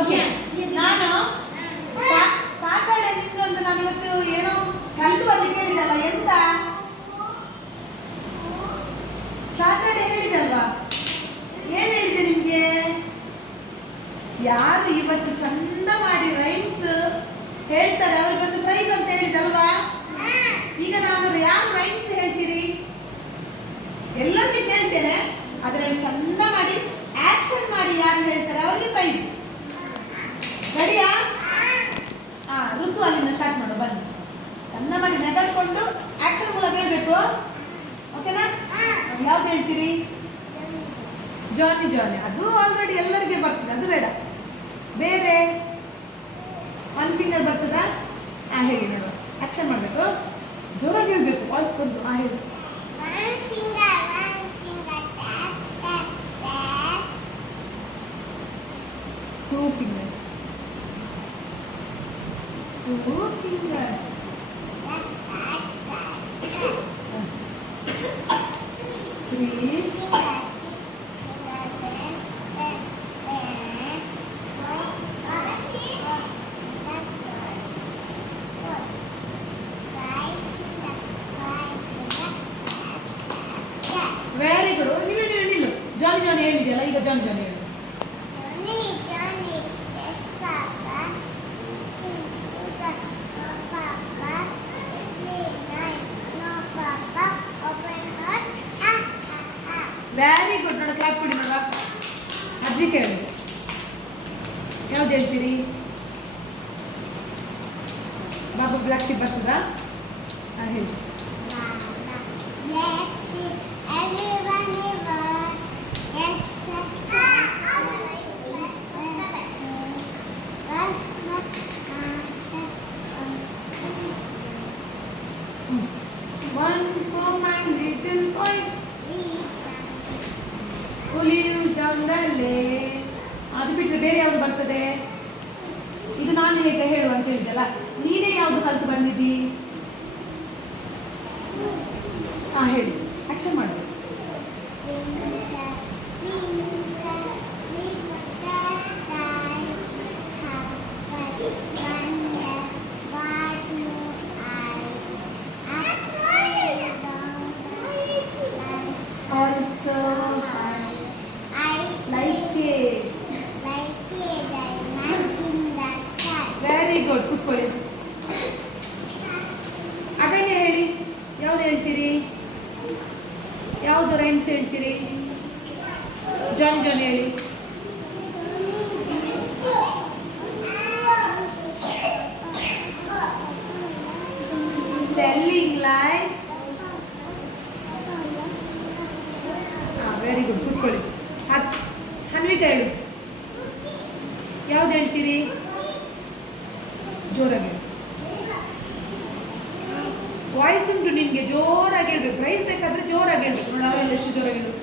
Okay, ನಾನು Saturday ನಿಮ್ಗೆ ಒಂದು ನಾನು ಇವತ್ತು ಏನೋ ಕಲಿತು ಬರ್ಲಿಕ್ಕೆ ಹೇಳಿದಲ್ಲ, ಎಂತ ಸಾಟರ್ಡೆ ಹೇಳಿದಲ್ವಾ? ಏನ್ ಹೇಳಿದೆ ನಿಮ್ಗೆ? ಯಾರು ಇವತ್ತು ಚಂದ ಮಾಡಿ ರೈಮ್ಸ್ ಹೇಳ್ತಾರೆ ಅವ್ರಿಗೊಂದು ಪ್ರೈಸ್ ಅಂತ ಹೇಳಿದಲ್ವಾ? ಈಗ ನಾನು ಯಾರು ರೈಮ್ಸ್ ಹೇಳ್ತೀರಿ ಎಲ್ಲರಿಗೆ ಕೇಳ್ತೇನೆ, ಅದರಲ್ಲಿ ಚಂದ ಮಾಡಿ ಆಕ್ಷನ್ ಮಾಡಿ ಯಾರು ಹೇಳ್ತಾರೆ ಅವ್ರಿಗೆ ಪ್ರೈಸ್. ರೆಡಿಯಾ? ಋತು ಅಲ್ಲಿಂದ ಸ್ಟಾರ್ಟ್ ಮಾಡು, ಬನ್ನಿ. ಚಂದ ಮಾಡಿ ನೆಗರ್ಕೊಂಡು ಆಕ್ಷನ್ ಮೂಲಕ ಹೇಳ್ಬೇಕು, ಓಕೆನಾ? ಯಾವ್ದು ಹೇಳ್ತೀರಿ? ಜಾನಿ ಜಾನಿ, ಅದು ಆಲ್ರೆಡಿ ಎಲ್ಲರಿಗೆ ಬರ್ತದೆ, ಅದು ಬೇಡ. ಬೇರೆ ಒನ್ ಫಿಂಗರ್ ಬರ್ತದಾ? ಹೇಳಿ ನೋಡು, ಆಕ್ಷನ್ ಮಾಡಬೇಕು, ಜೋರಾಗಿ ಹೇಳ್ಬೇಕು, ವಾಯ್ಸ್ ಬಂದು. ಹೇಳಿ. Two finger, two finger, three, very good. ನಿಲ್ಲು, ಜಾನಿ ಜಾನಿ ಹೇಳಿದೆಯಲ್ಲ, ಈಗ ಜಾನಿ ಜಾನಿ ಹೇಳು. Very good. ನೋಡ, ಕ್ಲಾಪ್ ಕೊಡಿ ನೋಡ. ಅಜ್ಜಿ ಕೇಳಿ, ಯಾವ್ದು ಹೇಳ್ತೀರಿ? ಬಾಬಾ ಬ್ಲಾಕ್ ಶಿಪ್ ಬರ್ತದಾ? ಹೇಳಿ. One for my little boy who lives down the lane. ಅದು ಬಿಟ್ಟರೆ ಬೇರೆ ಯಾವುದು ಬರ್ತದೆ? ಇದು ನಾನು ಹೇಗೆ ಹೇಳು ಅಂತ ಹೇಳಿದೆಲ್ಲ, ನೀನೇ ಯಾವುದು ಕಲಿತು ಬಂದಿದ್ದಿ? ಹೇಳಿ, ಆಕ್ಷನ್ ಮಾಡಿ. Very good. ಕೂತ್ಕೊಳ್ಳಿ. ಅಗಣ್ಯ ಹೇಳಿ, ಯಾವ್ದು ಹೇಳ್ತೀರಿ? ಯಾವುದು ರೈಮ್ಸ್ ಹೇಳ್ತೀರಿ? ಜಾನ್ ಜಾನ್ ಹೇಳಿ. ಟೆಲ್ಲಿಂಗ್ ಲೈ. Very good. ಕೂತ್ಕೊಳ್ಳಿ. ಹನ್ವಿಕಾ ಹೇಳಿ, ಯಾವ್ದು ಹೇಳ್ತೀರಿ? ಜೋರಾಗಿ ವಾಯ್ಸ್ ಉಂಟು ನಿನ್ಗೆ, ಜೋರಾಗಿ ಹೇಳ್ಬೇಕು. ಪ್ರೈಸ್ ಬೇಕಾದ್ರೆ ಜೋರಾಗಿ ಹೇಳ್ಬೇಕು. ನೋಡಿ, ಅವರೆಲ್ಲ ಎಷ್ಟು ಜೋರಾಗಿ ಹೇಳು.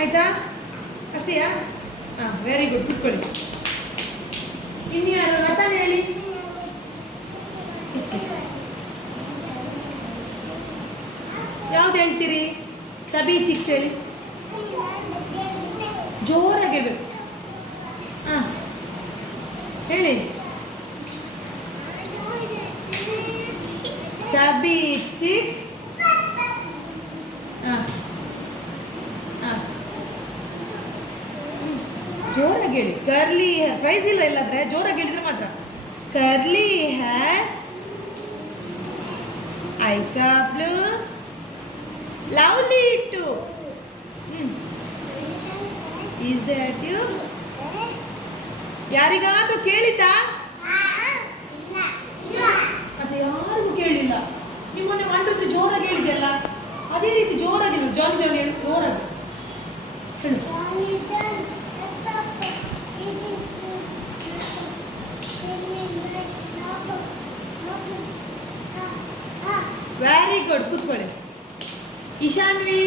ಆಯ್ತಾ? ಅಷ್ಟೇಯಾ? Very good. ಕೂತ್ಕೊಳ್ಳಿ. ಇನ್ಯಾರು? ರತನ್ ಹೇಳಿ. ಯಾವ್ದು ಹೇಳ್ತೀರಿ? ಚಬಿ ಚಿಕ್ಸ್ ಹೇಳಿ. ಜೋರಾಗಿ ಹೇಳ್ಬೇಕು. ಹೇಳಿ. ಚಬಿ ಚಿಕ್ಸ್. ಜೋರಾಗಿ ಹೇಳಿ. Curly hair. ಪ್ರೈಸ್ ಇಲ್ಲ ಇಲ್ಲಾದ್ರೆ ಜೋರಾಗಿ ಹೇಳಿದ್ರೆ ಮಾತ್ರ. ಕರ್ಲಿ ಹೇರ್, ಐಸಾ blue, lovely too. Is that you? ಯಾರಿಗಾದ್ರೂ ಕೇಳಿತಾ? ಮತ್ತೆ ಯಾರಿಗೂ ಕೇಳಿಲ್ಲ. ನಿಮ್ಮನೆ 1 2 3 ಜೋರಾಗಿ ಹೇಳಿದೆಯಲ್ಲ, ಅದೇ ರೀತಿ ಜೋರಾಗಿ ಜಾನಿ ಜಾನಿ ಹೇಳು. ಜೋರಾಗಿ ಹೇಳು. ಗುಡ್, ಕೂತ್ಕೊಳ್ಳಿ. ಇಶಾನ್ವಿ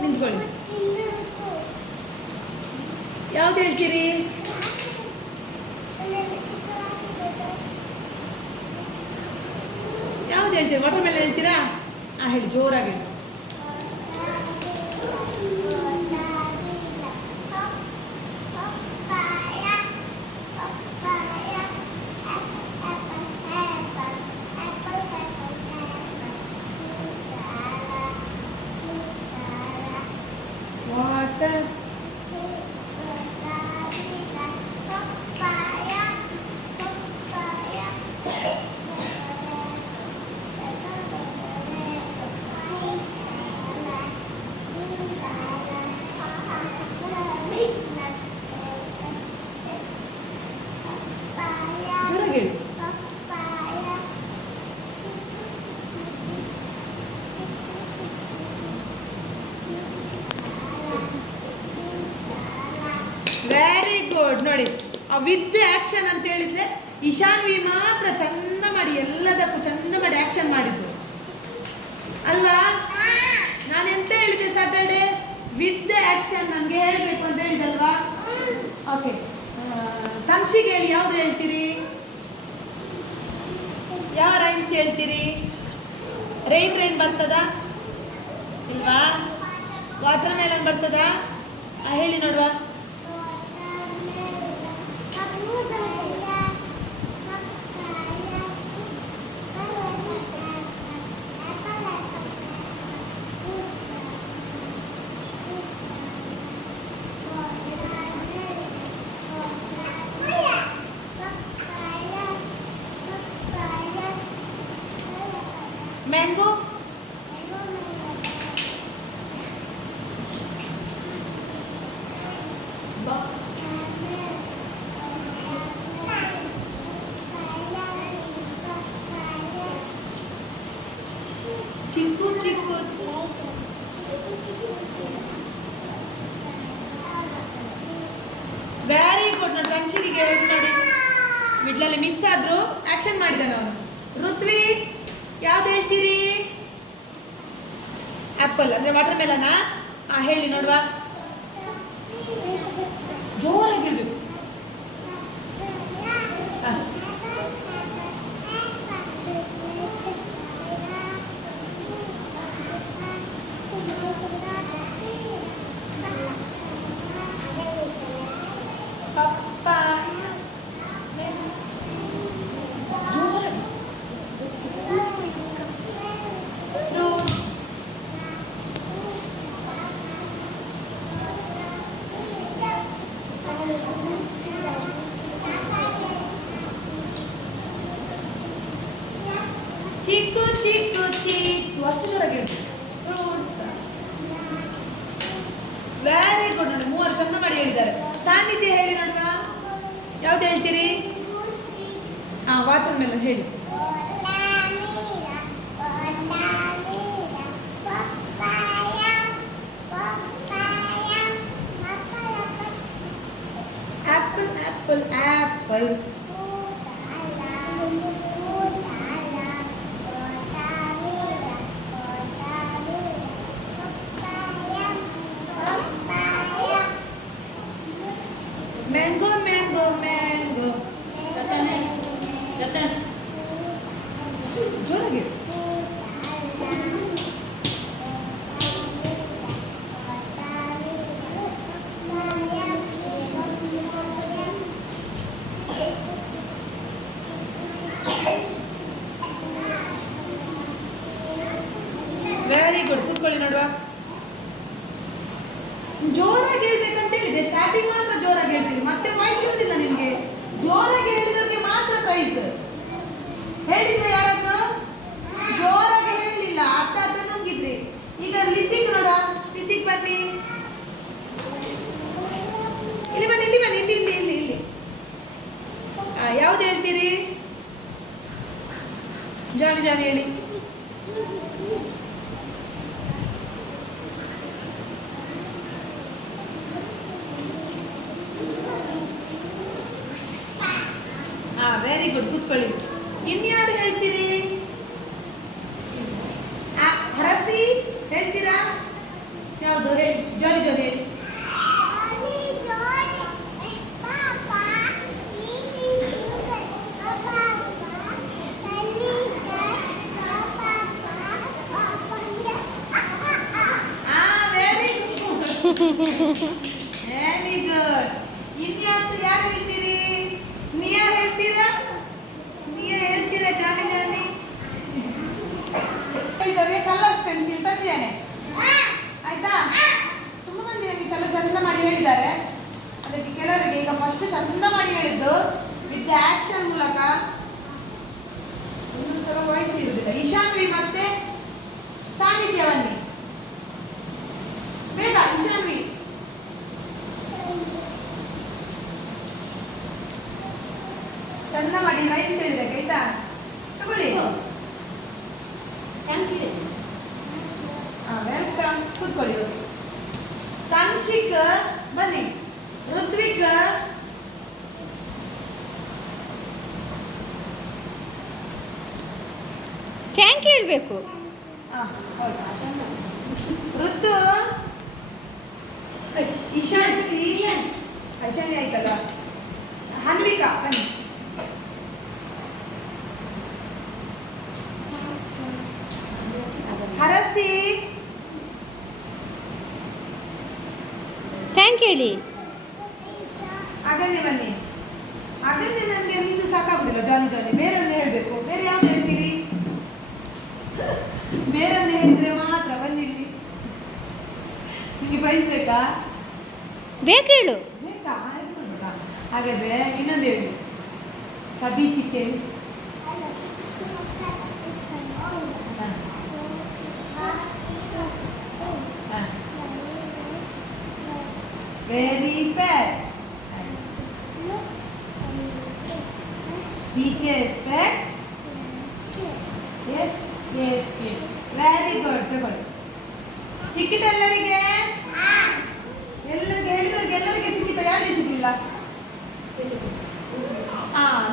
ನಿಂತ್ಕೊಳ್ಳಿ. ಯಾವ್ದು ಹೇಳ್ತೀರಿ? ಯಾವ್ದು ಹೇಳ್ತೀರಿ? ವಾಟರ್ ಮೇಲೆ ಹೇಳ್ತೀರಾ? ಹೇಳಿ, ಜೋರಾಗಿ ಹೇಳಿ. Water very good. ನೋಡಿ, ವಿತ್ ಆಕ್ಷನ್ ಅಂತ ಹೇಳಿದ್ರೆ ಇಶಾನ್ವಿ ಮಾತ್ರ ಚಂದ ಮಾಡಿ, ಎಲ್ಲದಕ್ಕೂ ಚಂದ ಮಾಡಿ ಆಕ್ಷನ್ ಮಾಡಿದ್ದು ಅಲ್ವಾ? ನಾನು ಎಂತ ಹೇಳಿದೆ ಸ್ಯಾಟರ್ಡೆ? ವಿತ್ ಆಕ್ಷನ್ ನನಗೆ ಹೇಳಬೇಕು ಅಂತ ಹೇಳಿದಲ್ವಾ? ಓಕೆ, ತನ್ಷಿಗೆ ಹೇಳಿ, ಯಾವ್ದು ಹೇಳ್ತೀರಿ? ಯಾವ ರೈಮ್ಸ್ ಹೇಳ್ತೀರಿ? ರೈನ್ ರೈನ್ ಬರ್ತದಾ ಇಲ್ವಾ? ವಾಟರ್ ಮೆಲನ್ ಬರ್ತದಾ? ಹೇಳಿ ನೋಡುವ. Mango, chikoo chikoo. Very good. ನೋಡಿ, ರಂಶಿಗೆ ಹೆಲ್ಪ್ ಮಾಡಿ. ಮಿಡ್ಲಲ್ಲಿ ಮಿಸ್ ಆದ್ರು ಆಕ್ಷನ್ ಮಾಡಿದಾನೆ ಅವನು. ಋತ್ವಿ, ಯಾವ್ದು ಹೇಳ್ತೀರಿ? ಆಪಲ್ ಅಂದ್ರೆ ವಾಟರ್ ಮೆಲನಾ? ಹೇಳಿ ನೋಡುವ. ಜೋರಾಗಿ ಹೇಳ್ಬೇಕು. ಚಿಕ್ಕು ಚಿಕ್ಕು ಚಿಕ್ಕು, ಅಷ್ಟು ಜೋರಾಗಿ ಹೇಳ್ಬೇಕು. ಫ್ರೂಟ್ಸ್. Very good. ನೋಡಿ, ಮೂವರು ಚಂದ ಮಾಡಿ ಹೇಳಿದ್ದಾರೆ. ಸಾನ್ನಿಧ್ಯ ಹೇಳಿ ನೋಡುವ. ಯಾವ್ದು ಹೇಳ್ತೀರಿ? ವಾಟರ್ ಮೆಲನ್ ಹೇಳಿ. Apple apple apple. Mango mango mango. ಜೋರಾಗಿ. Very good. ಕೂತ್ಕೊಳ್ಳಿ ನೋಡುವ. ಜೋರಾಗಿ ಹೇಳ್ಬೇಕಂತ ಹೇಳಿದೆ. ಸ್ಟಾರ್ಟಿಂಗ್ ಮಾತ್ರ ಜೋರಾಗಿ ಹೇಳ್ತೀರಿ, ಮತ್ತೆ ವಾಯ್ಸ್ ಇರುವುದಿಲ್ಲ ನಿಮಗೆ. ಜೋರಾಗಿ ಹೇಳಿದವರಿಗೆ ಮಾತ್ರ ಪ್ರೈಸ್. ಹೇಳಿದ್ರೆ ಯಾರಾದ್ರೂ ಜೋರಾಗಿ ಹೇಳಲಿಲ್ಲ, ಅರ್ಧ ಅರ್ಧ ನುಂಗಿದ್ರಿ. ಈಗ ಲಿತಿಕ್ ನೋಡ, ಲಿತಿಕ್ ಬನ್ನಿ, ಇಲ್ಲಿ ಬನ್ನಿ, ಇಲ್ಲಿ ಬನ್ನಿ, ಇಲ್ಲಿ ಇಲ್ಲಿ ಇಲ್ಲಿ ಇಲ್ಲಿ. ಯಾವ್ದು ಹೇಳ್ತೀರಿ? ಜಾನಿ ಜಾನಿ ಹೇಳಿ. Very good. ಕೂತ್ಕೊಳ್ಳಿ. ಇನ್ಯಾರು ಹೇಳ್ತೀರಿ? Very good. ಇನ್ಯಾವುದು ಯಾರು ಹೇಳ್ತೀರಿ? ನೀಯಾ ಹೇಳ್ತೀರಾ? ನೀಯಾ ಹೇಳ್ತೀರಾ? ಜಾನಿ ಜಾನಿ ಹೇಳಿದವ್ರಿಗೆ ಕಲರ್ಸ್ ಪೆನ್ಸಿಲ್ ತಂದಿದ್ದೇನೆ. ಆಯ್ತಾ? ತುಂಬ ಮಂದಿ ನನಗೆ ಚಂದ ಮಾಡಿ ಹೇಳಿದ್ದಾರೆ. ಅದಕ್ಕೆ ಕೆಲವರಿಗೆ ಈಗ ಫಸ್ಟ್ ಚಂದ ಮಾಡಿ ಹೇಳಿದ್ದು ವಿತ್ ಆಕ್ಷನ್ ಮೂಲಕ. ಇನ್ನೊಂದ್ಸಲ ವಾಯ್ಸ್ ಇರುವುದಿಲ್ಲ. ಇಶಾನ್ವಿ ಮತ್ತೆ ಸಾನ್ನಿಧ್ಯವನ್ನಿ ಬೇಗ. ಇಶಾನ್ವಿ ಚಂದ ಮಾಡಿ ರೈಮ್ಸ್ ಹೇಳಿದಕ್ಕೆ ಆಯ್ತಾ? ತಗೊಳ್ಳಿ. ವೆಲ್ಕಮ್. ಕೂತ್ಕೊಳ್ಳಿ. ಕಾಂಕ್ಷಿಕ್ ಬನ್ನಿ. ಋತ್ವಿಕ್ ಥ್ಯಾಂಕ್ ಹೇಳ್ಬೇಕು. ಋತು ಇಶಾನ್ವಿ ಐಶಾನ್ವಿ ಆಯ್ತಲ್ಲ. ಹನ್ವಿಕಾ ಬನ್ನಿ. ಹರಸಿ ಥ್ಯಾಂಕ್ ಹೇಳಿ. ಅಗನ್ಯ ಬನ್ನಿ. ಅಗನ್ಯ ನನಗೆ ನಿಂದು ಸಾಕಾಗುದಿಲ್ಲ. ಜಾನಿ ಜಾನಿ ಬೇರೊಂದು ಹೇಳಬೇಕು. ಬೇರೆ ಯಾವ್ದು ಹೇಳ್ತೀರಿ? ಬೇರೊಂದು ಹೇಳಿದ್ರೆ ಮಾತ್ರ ಬಂದಿಲ್ಲಿ. ನಿಮಗೆ ಪ್ರೈಸ್ ಬೇಕಾ? ಬೇಕು ಹೇಳು. ಬೇಕಾ? ಹಾಗಾದ್ರೆ ಇನ್ನೊಂದು ಹೇಳಿ. ಸಬಿ chicken. Very bad. Teachers bad. Yes, yes, yes. Very good. ಸಿಕ್ಕಿತ ಎಲ್ಲರಿಗೆ? ಎಲ್ಲರಿಗೆ ಹೇಳಿದವರಿಗೆ ಎಲ್ಲರಿಗೆ ಸಿಕ್ಕಿತ? ಯಾರಿಗೆ ಸಿಕ್ಕಿಲ್ಲ?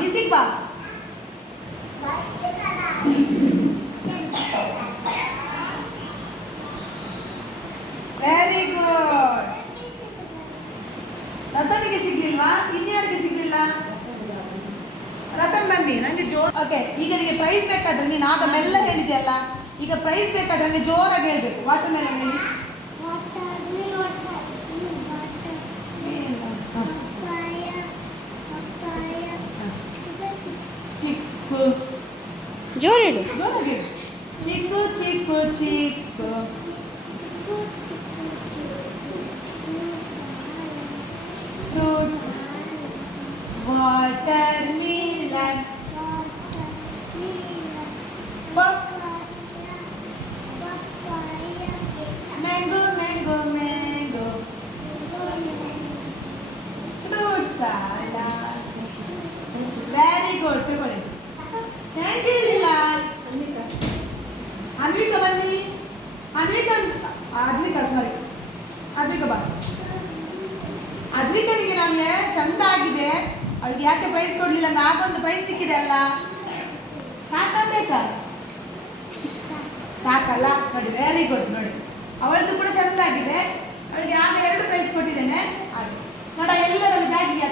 ನಿತಿಕ್ ಬಾ. Very good. ರತನ್ಗೆ ಸಿಗ್ಲಿಲ್ವಾ? ಇನ್ಯಾರಿಗೆ ಸಿಗ್ಲಿಲ್ಲ? ರತನ್ ಬನ್ನಿ. ನನಗೆ ಓಕೆ. ಈಗ ನಿಮಗೆ ಪ್ರೈಸ್ ಬೇಕಾದ್ರೆ ನೀನು ಆಗ ಮೆಲ್ಲ ಹೇಳಿದೆಯಲ್ಲ, ಈಗ ಪ್ರೈಸ್ ಬೇಕಾದ್ರೆ ನನಗೆ ಜೋರಾಗಿ ಹೇಳ್ಬೇಕು. ವಾಟರ್ ಮೆಲನ್ ಹೇಳಿ. ಚಿಕ್ಕು. ಜೋರು ಹೇಳು. ಜೋರಾಗಿ ಹೇಳು. ಚಿಕ್ಕು ಚಿಕ್ಕು ಚಿಕ್ಕು. Fruit. Watermelon. Mango, mango, mango. Fruit salad. Very good. ತಗೊಳ್ಳಿ. ಥ್ಯಾಂಕ್ ಯು ಹೇಳಿಲ್ಲ. ಅನ್ವಿಕಾ ಬನ್ನಿ. ಅದ್ವಿಕಾ ಸಾರಿ. ಅದ್ವಿಕಾ ಬಾ. ಅದ್ವಿಕನಿಗೆ ನನಗೆ ಚಂದ ಆಗಿದೆ. ಅವಳಿಗೆ ಯಾಕೆ ಪ್ರೈಸ್ ಕೊಡ್ಲಿಲ್ಲ ಅಂತ ಆಗೊಂದು ಪ್ರೈಸ್ ಸಿಕ್ಕಿದೆ ಅಲ್ಲ. ಸಾಕಾಗಬೇಕಾ? ಸಾಕಲ್ಲ ನೋಡಿ. Very good. ನೋಡಿ ಅವಳದು ಕೂಡ ಚಂದ ಆಗಿದೆ. ಅವಳಿಗೆ ಆಗ 2 ಪ್ರೈಸ್ ಕೊಟ್ಟಿದ್ದೇನೆ. ಹಾಗೆ ನೋಡ ಎಲ್ಲರಲ್ಲಿ ಬ್ಯಾಗಿಗೆ